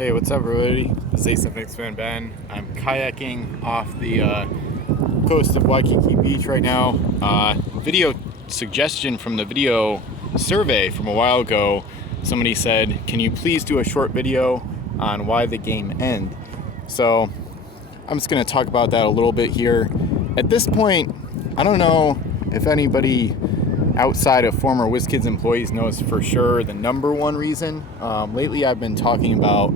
Hey, what's up, everybody? This is A7X Fan Ben. I'm kayaking off the coast of Waikiki Beach right now. Video suggestion from the video survey from a while ago. Somebody said, "Can you please do a short video on why the game ended?" So I'm just going to talk about that a little bit here. At this point, I don't know if anybody outside of former Wizkids employees knows for sure the number one reason. Lately, I've been talking about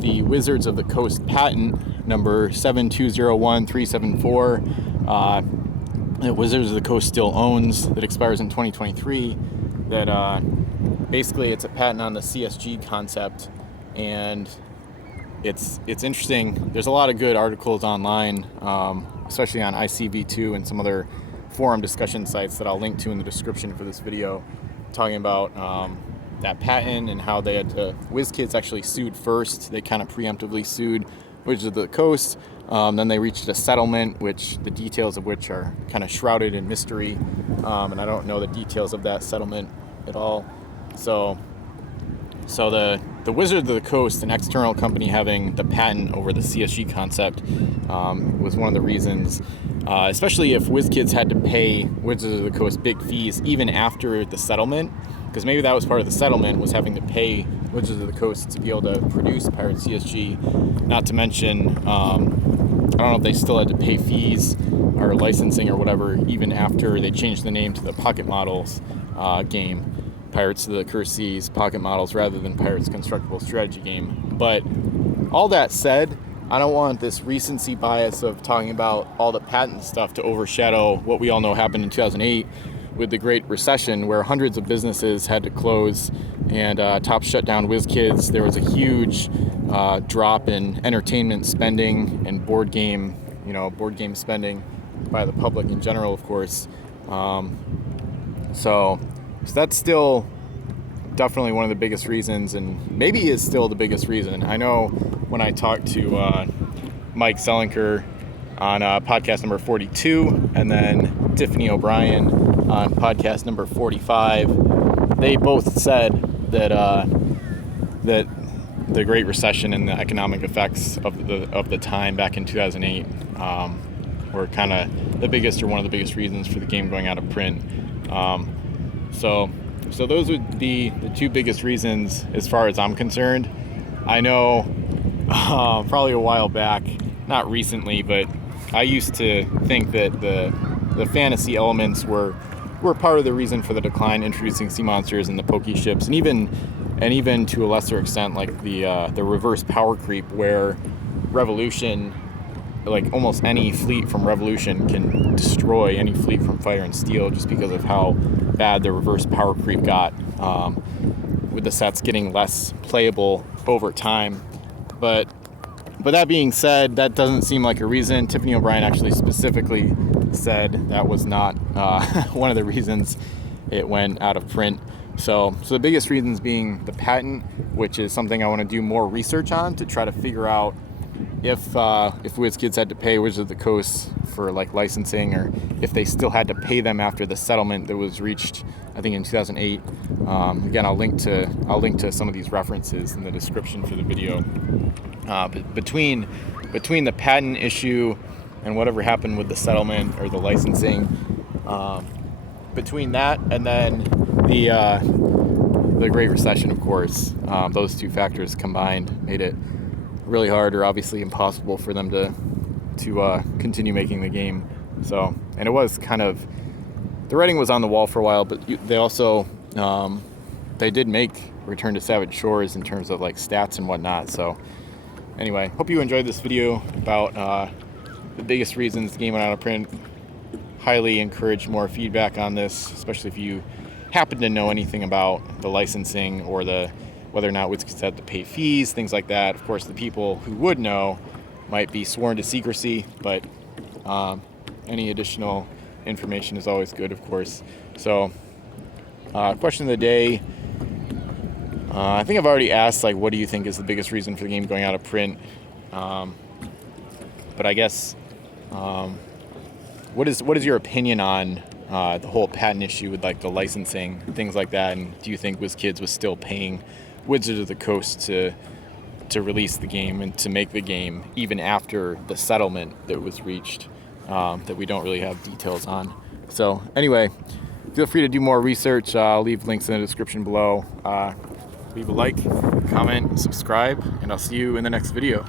the Wizards of the Coast patent number 7201374 that Wizards of the Coast still owns, that expires in 2023. That basically it's a patent on the CSG concept, and it's interesting. There's a lot of good articles online, especially on ICV2 and some other forum discussion sites that I'll link to in the description for this video, talking about that patent and how they had to. Wizkids actually sued first. They kind of preemptively sued Wizards of the Coast. Then they reached a settlement, which the details of which are kind of shrouded in mystery, and I don't know the details of that settlement at all. So the Wizards of the Coast, an external company having the patent over the CSG concept, was one of the reasons, especially if Wizkids had to pay Wizards of the Coast big fees even after the settlement, because maybe that was part of the settlement, was having to pay Wizards of the Coast to be able to produce Pirates CSG. Not to mention, I don't know if they still had to pay fees or licensing or whatever even after they changed the name to the Pocket Models game. Pirates of the Cursed Seas Pocket Models rather than Pirates Constructible Strategy Game. But all that said, I don't want this recency bias of talking about all the patent stuff to overshadow what we all know happened in 2008 with the Great Recession, where hundreds of businesses had to close and Top shut down Wizkids. There was a huge drop in entertainment spending and board game spending by the public in general, of course. So that's still definitely one of the biggest reasons, and maybe is still the biggest reason. I know when I talked to Mike Selinker on podcast number 42, and then Tiffany O'Brien on podcast number 45, they both said that that the Great Recession and the economic effects of the time back in 2008 were kind of the biggest, or one of the biggest reasons for the game going out of print. So those would be the two biggest reasons as far as I'm concerned. I know probably a while back, not recently, but I used to think that the fantasy elements were part of the reason for the decline, introducing sea monsters and the pokey ships, and even to a lesser extent like the reverse power creep, where Revolution, like almost any fleet from Revolution can destroy any fleet from Fire and Steel just because of how bad the reverse power creep got, with the sets getting less playable over time. But that being said, that doesn't seem like a reason. Tiffany O'Brien actually specifically said that was not one of the reasons it went out of print. So the biggest reasons being the patent, which is something I want to do more research on to try to figure out if Wizkids had to pay Wizards of the Coast for like licensing, or if they still had to pay them after the settlement that was reached, I think in 2008. Again, I'll link to some of these references in the description for the video. But between the patent issue and whatever happened with the settlement or the licensing, between that and then the Great Recession, of course, those two factors combined made it really hard, or obviously impossible, for them to continue making the game. So, and it was kind of, the writing was on the wall for a while, but they also they did make Return to Savage Shores in terms of like stats and whatnot. So anyway, hope you enjoyed this video about the biggest reasons the game went out of print. Highly encourage more feedback on this, especially if you happen to know anything about the licensing or whether or not Wizkids had to pay fees, things like that. Of course, the people who would know might be sworn to secrecy, but any additional information is always good, of course. So, question of the day. I think I've already asked, like, what do you think is the biggest reason for the game going out of print? But I guess, what is your opinion on the whole patent issue with like the licensing, things like that? And do you think Wizkids was still paying Wizards of the Coast to to release the game and to make the game even after the settlement that was reached that we don't really have details on. So anyway, feel free to do more research. I'll leave links in the description below. Leave a like, comment, subscribe, and I'll see you in the next video.